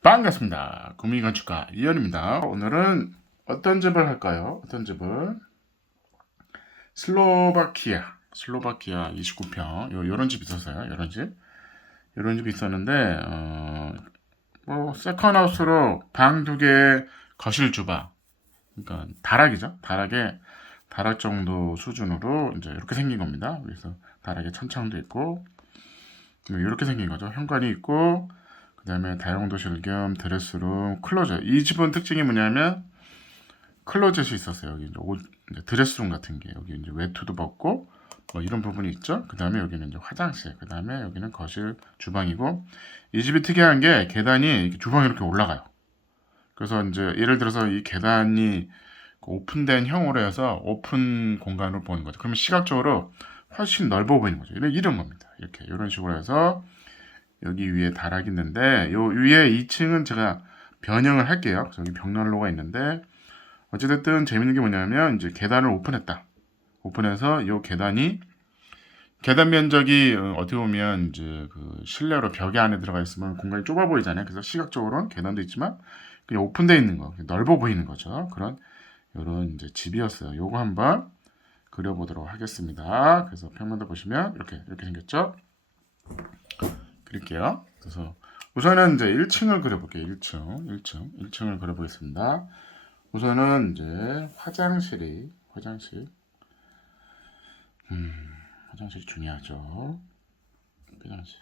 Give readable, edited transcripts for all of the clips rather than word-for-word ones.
반갑습니다. 국민건축가 이현입니다. 오늘은 어떤 집을 할까요? 어떤 집을? 슬로바키아 29평. 요런 집 있었어요. 요런 집이 있었는데, 세컨하우스로 방 두 개, 거실 주방. 그러니까 다락이죠. 다락 정도 수준으로 이제 이렇게 생긴 겁니다. 그래서 다락에 천창도 있고, 이렇게 생긴 거죠. 현관이 있고, 그 다음에 다용도실 겸 드레스룸, 클로젯. 이 집은 특징이 뭐냐면 클로젯이 있었어요. 여기 이제 드레스룸 같은 게 여기 이제 외투도 벗고 뭐 이런 부분이 있죠. 그 다음에 여기는 이제 화장실, 그 다음에 여기는 거실, 주방이고 이 집이 특이한 게 계단이 이렇게 주방이 이렇게 올라가요. 그래서 이제 예를 들어서 이 계단이 오픈된 형으로 해서 오픈 공간으로 보는 거죠. 그러면 시각적으로 훨씬 넓어 보이는 거죠. 이런 겁니다. 이런 식으로 해서 여기 위에 다락이 있는데 요 위에 2층은 제가 변형을 할게요. 여기 벽난로가 있는데 어찌됐든 재밌는 게 뭐냐면 이제 계단을 오픈했다. 오픈해서 요 계단 면적이 어떻게 보면 이제 그 실내로 벽에 안에 들어가 있으면 공간이 좁아 보이잖아요. 그래서 시각적으로는 계단도 있지만 그냥 오픈되어 있는 거, 넓어 보이는 거죠. 그런 요런 이제 집이었어요. 요거 한번 그려보도록 하겠습니다. 그래서 평면도 보시면 이렇게 생겼죠. 그릴게요. 그래서 우선은 이제 1층을 그려볼게요. 1층을 그려보겠습니다. 우선은 이제 화장실이 중요하죠. 화장실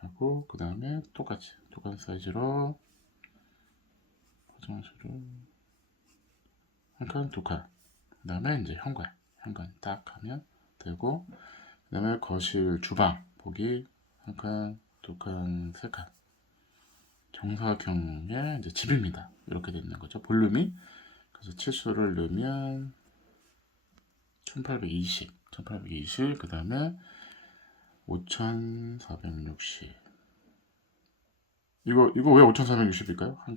하고 그 다음에 똑같은 사이즈로 화장실을 한 칸, 두 칸. 그 다음에 이제 현관 딱 하면 되고 그 다음에 거실, 주방 보기 한 칸, 두 칸, 세 칸. 정사경의 이제 집입니다. 이렇게 되는 거죠. 볼륨이. 그래서 치수를 넣으면 1820, 그 다음에 5460. 이거 왜 5460일까요? 한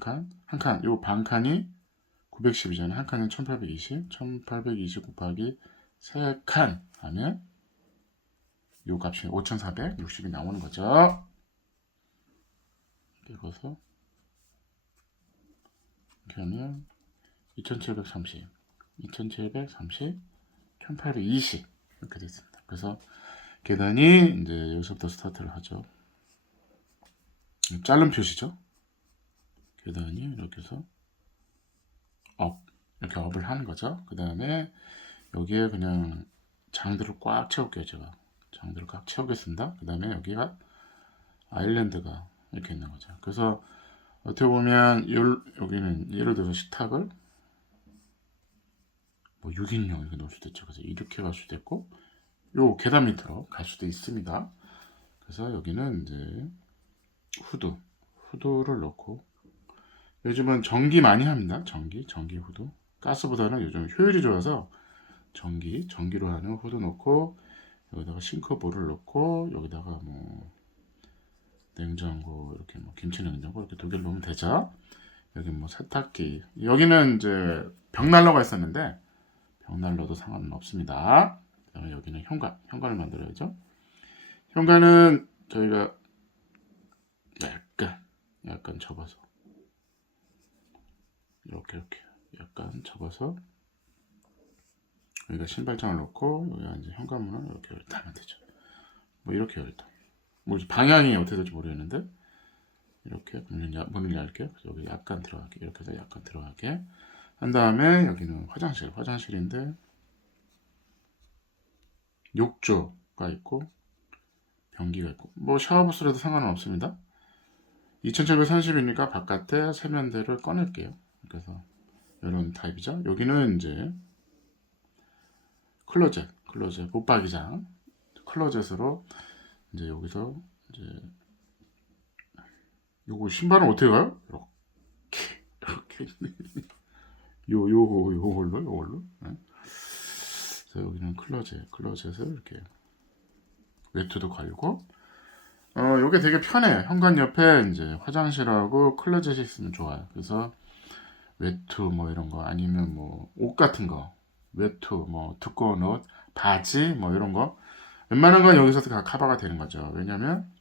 칸. 요 반 칸이 910이잖아요. 한 칸은 1820 곱하기 3칸 하면 요 값이 5460이 나오는 거죠. 읽어서 이렇게 하면 2730, 1820 이렇게 되어 있습니다. 그래서 계단이 이제 여기서부터 스타트를 하죠. 자른 표시죠. 계단이 이렇게 해서 이렇게 업을 하는 거죠. 그 다음에 여기에 그냥 장들을 꽉 채울게요. 제가 장들을 꽉 채우겠습니다. 그 다음에 여기가 아일랜드가 이렇게 있는 거죠. 그래서 어떻게 보면 여기는 예를 들어서 식탁을 뭐 6인용 이렇게 놓을 수도 있죠. 그래서 이렇게 갈 수도 있고 요 계단 밑으로 갈 수도 있습니다. 그래서 여기는 이제 후드를 넣고 요즘은 전기 많이 합니다. 전기 후드. 가스보다는 요즘 효율이 좋아서 전기로 하는 후드 넣고 여기다가 싱크볼을 넣고 여기다가 뭐 냉장고 이렇게 뭐 김치 냉장고 이렇게 두 개를 넣으면 되죠. 여기 뭐 세탁기. 여기는 이제 벽난로가 있었는데 벽난로도 상관은 없습니다. 그다음에 여기는 현관을 만들어야죠. 현관은 저희가 약간 접어서 이렇게 약간 접어서 여기가 신발장을 넣고 여기가 이제 현관문을 이렇게 열면 되죠. 뭐 이렇게 열다. 뭐 방향이 어떻게 될지 모르겠는데 이렇게 문을 열게요. 여기 약간 들어가게 이렇게 해서 약간 들어가게 한 다음에 여기는 화장실인데 욕조가 있고 변기가 있고 뭐 샤워부스라도 상관은 없습니다. 2730이니까 바깥에 세면대를 꺼낼게요. 그래서 이런 타입이죠. 여기는 이제 클로젯 붙박이장 클로젯으로 이제 여기서 이제 요거 신발은 어떻게 가요? 이렇게 요걸로 네. 그래서 여기는 클로젯을 이렇게 외투도 걸고 요게 되게 편해요. 현관 옆에 이제 화장실하고 클로젯이 있으면 좋아요. 그래서 외투 뭐 이런 거 아니면 뭐 옷 같은 거 외투 뭐 두꺼운 옷 바지 뭐 이런 거 웬만한 건 여기서 다 커버가 되는 거죠. 왜냐면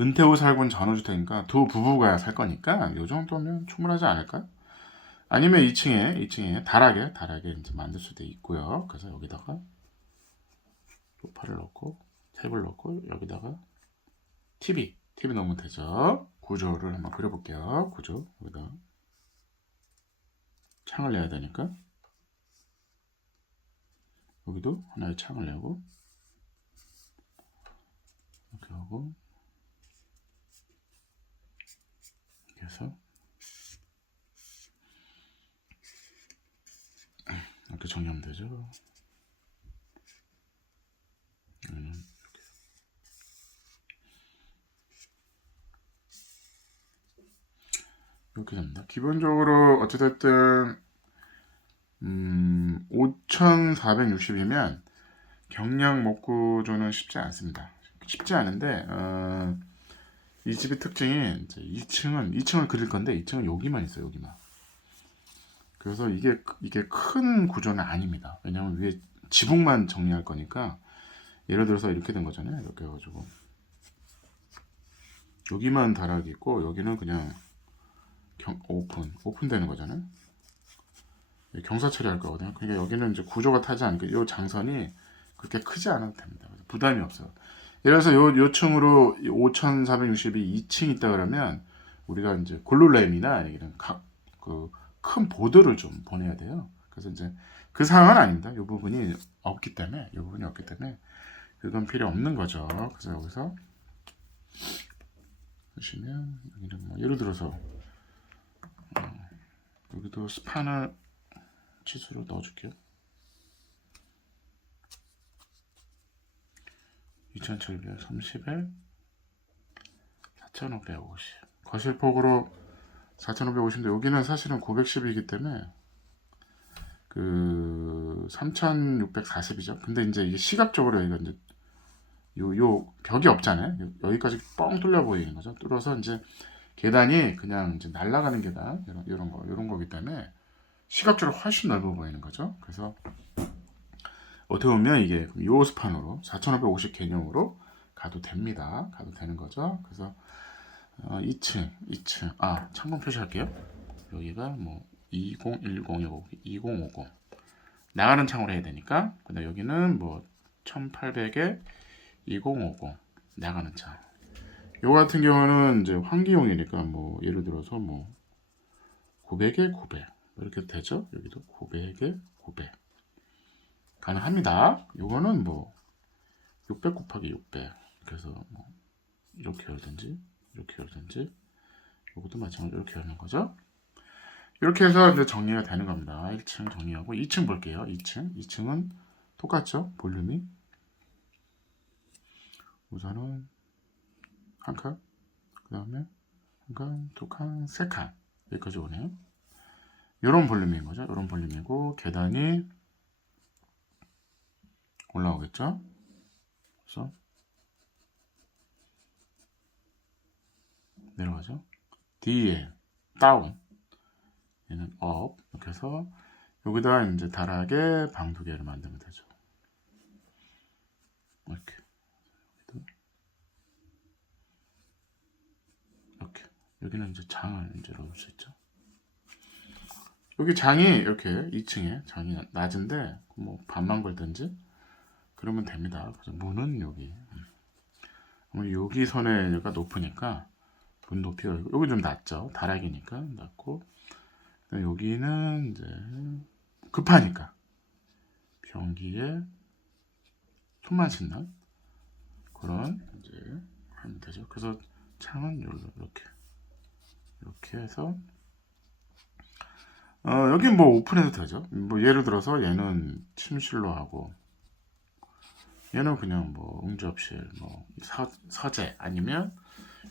은퇴 후 살고 있는 전원주택이니까 두 부부가 살 거니까 이 정도면 충분하지 않을까? 아니면 2층에 다락에 이제 만들 수도 있고요. 그래서 여기다가 소파를 넣고 테이블 넣고 여기다가 TV 넣으면 되죠. 구조를 한번 그려볼게요. 구조 여기다 창을 내야 되니까 여기도 하나의 창을 내고 이렇게 하고 이렇게 해서 이렇게 정리하면 되죠. 이렇게 됩니다. 기본적으로 어찌됐든 5,460이면 경량 목구조는 쉽지 않습니다. 쉽지 않은데 이 집의 특징이 이제 2층을 그릴 건데 2층은 여기만 있어요. 여기만. 그래서 이게 큰 구조는 아닙니다. 왜냐하면 위에 지붕만 정리할 거니까 예를 들어서 이렇게 된 거잖아요. 이렇게 해가지고 여기만 다락이 있고 여기는 그냥 오픈되는 거잖아요. 경사 처리할 거거든요. 그러니까 여기는 이제 구조가 타지 않으니까 이 장선이 그렇게 크지 않아도 됩니다. 부담이 없어요. 예를 들어서 요 층으로 5,460이 2층 있다 그러면 우리가 이제 글루램이나 이런 큰 보드를 좀 보내야 돼요. 그래서 이제 그 상황은 아닙니다. 이 부분이 없기 때문에 그건 필요 없는 거죠. 그래서 여기서 보시면 여기는 뭐 예를 들어서 여기도 스판을 치수로 넣어줄게요. 2730에 4550 거실폭으로 4550인데 여기는 사실은 910이기 때문에 그 3640이죠. 근데 이제 이게 시각적으로 여기가 이제 요 벽이 없잖아요. 여기까지 뻥 뚫려 보이는 거죠. 뚫어서 이제 계단이 그냥 이제 날아가는 계단 이런 거기 때문에 시각적으로 훨씬 넓어 보이는 거죠. 그래서 어떻게 보면 이게 요 스판으로 4550 개념으로 가도 됩니다. 가도 되는 거죠. 그래서 2층 창문 표시할게요. 여기가 뭐 2010이고 2050 나가는 창으로 해야 되니까. 근데 여기는 뭐 1800에 2050 나가는 창. 요 같은 경우는 이제 환기용이니까 뭐 예를 들어서 뭐 900에 900 이렇게 되죠. 여기도 900에 900 가능합니다. 요거는 뭐 600 곱하기 600 그래서 뭐 이렇게 열든지 요것도 마찬가지로 이렇게 열는 거죠. 이렇게 해서 이제 정리가 되는 겁니다. 1층 정리하고 2층 볼게요. 2층은 똑같죠. 볼륨이 우선은 한 칸, 그 다음에 한 칸, 두 칸, 세 칸 여기까지 오네요. 이런 볼륨인 거죠. 이런 볼륨이고 계단이 올라오겠죠. 그래서 내려가죠. D에 다운, 얘는 업. 이렇게 해서 여기다 이제 다락에 방 두 개를 만들면 되죠. 이렇게 여기는 이제 장을 이제 넣을 수 있죠. 여기 장이 이렇게 2층에 장이 낮은데 뭐 반만 걸든지 그러면 됩니다. 그래서 문은 여기. 여기 선에가 높으니까 문 높이가 여기 좀 낮죠. 다락이니까 낮고 여기는 이제 급하니까 변기에 손만 씻는 그런 이제 하면 되죠. 그래서 창은 이렇게 해서 여기 뭐 오픈해도 되죠. 뭐 예를 들어서 얘는 침실로 하고 얘는 그냥 뭐 응접실, 뭐 서재 아니면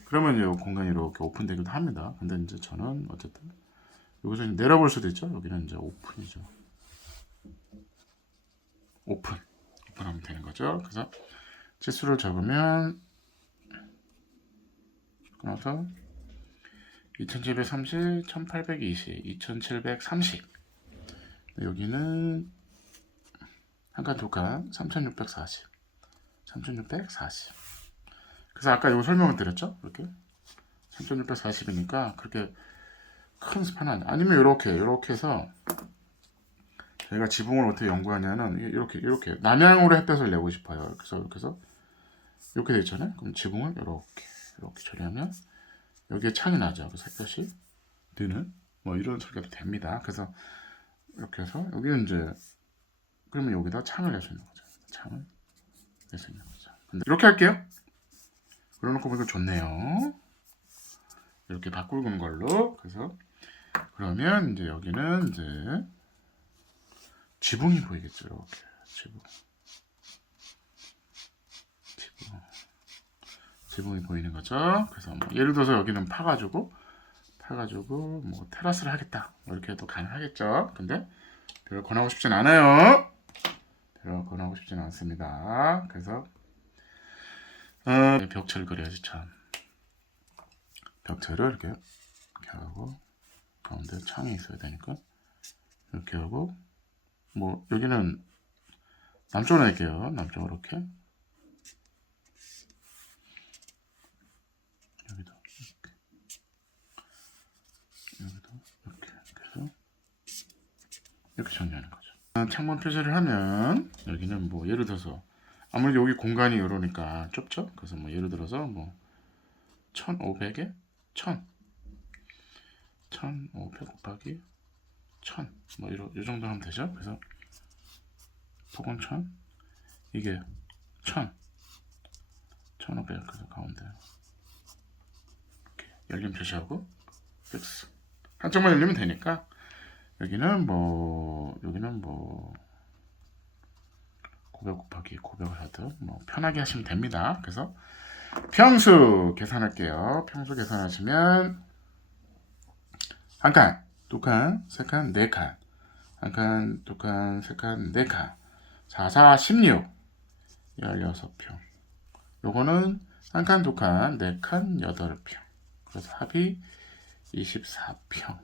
그러면 이 공간이 이렇게 오픈되기도 합니다. 근데 이제 저는 어쨌든 여기서 내려볼 수도 있죠. 여기는 이제 오픈이죠. 오픈하면 되는 거죠. 그래서 치수를 적으면 끊어서 2730, 1820, 2730 여기는 한 칸, 두 칸, 3640 그래서 아까 이거 설명을 드렸죠? 이렇게 3640이니까 그렇게 큰 스판은 아니면 이렇게 해서 저희가 지붕을 어떻게 연구하냐는 이렇게 남향으로 햇볕을 내고 싶어요. 그래서 이렇게 해서 이렇게 돼 있잖아요. 그럼 지붕을 이렇게 처리하면 여기에 창이 나죠. 그래서 햇볕이 드는 뭐 이런 설계도 됩니다. 그래서 이렇게 해서 여기는 이제 그러면 여기다 창을 낼 수 있는 거죠. 창을 낼 수 있는 거죠. 근데 이렇게 할게요. 그려놓고 보니까 좋네요. 이렇게 바꾸는 걸로. 그래서 그러면 이제 여기는 이제 지붕이 보이겠죠. 이렇게 지붕이 보이는 거죠. 그래서 뭐 예를 들어서 여기는 파가지고 뭐 테라스를 하겠다. 뭐 이렇게 해도 가능하겠죠. 근데 별로 권하고 싶진 않아요. 별로 권하고 싶진 않습니다. 그래서 벽체를 그려야지 참. 벽체를 이렇게 하고 가운데 창이 있어야 되니까 이렇게 하고 뭐 여기는 남쪽으로 할게요. 남쪽으로 이렇게 여기도 이렇게 해서 이렇게 정리하는 거죠. 창문 표시를 하면 여기는 뭐 예를 들어서 아무래도 여기 공간이 이러니까 좁죠. 그래서 뭐 예를 들어서 뭐 1500에 1500 곱하기 1000 뭐 이 정도 하면 되죠. 그래서 폭은 1000 이게 1500 그래서 가운데 이렇게 열림 표시하고 X 한쪽만 열리면 되니까 여기는 뭐 900 곱하기 900을 하든 뭐 편하게 하시면 됩니다. 그래서 평수 계산할게요. 평수 계산하시면 한 칸, 두 칸, 세 칸, 네 칸. 한 칸, 두 칸, 세 칸, 네 칸. 4, 4, 16. 16평. 요거는 한 칸, 두 칸, 네 칸, 8평. 그래서 합이 24평.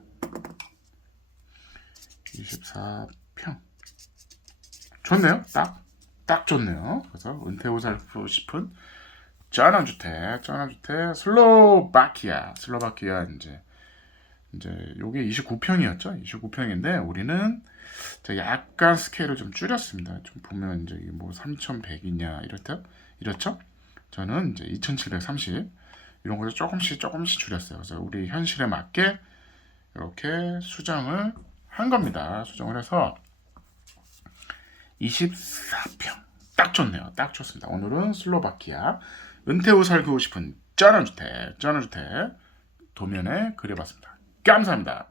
24평. 좋네요. 딱 좋네요. 그래서 은퇴 후 살고 싶은 전원주택 슬로바키아 이제 요게 29평이었죠. 29평인데 우리는 약간 스케일을 좀 줄였습니다. 좀 보면 이제 뭐 3100이냐 이렇죠. 저는 이제 2730 이런 거를 조금씩 줄였어요. 그래서 우리 현실에 맞게 이렇게 수정을 한 겁니다. 수정을 해서 24평 딱 좋네요. 딱 좋습니다. 오늘은 슬로바키아 은퇴 후 살고 싶은 전원주택 도면에 그려봤습니다. 감사합니다.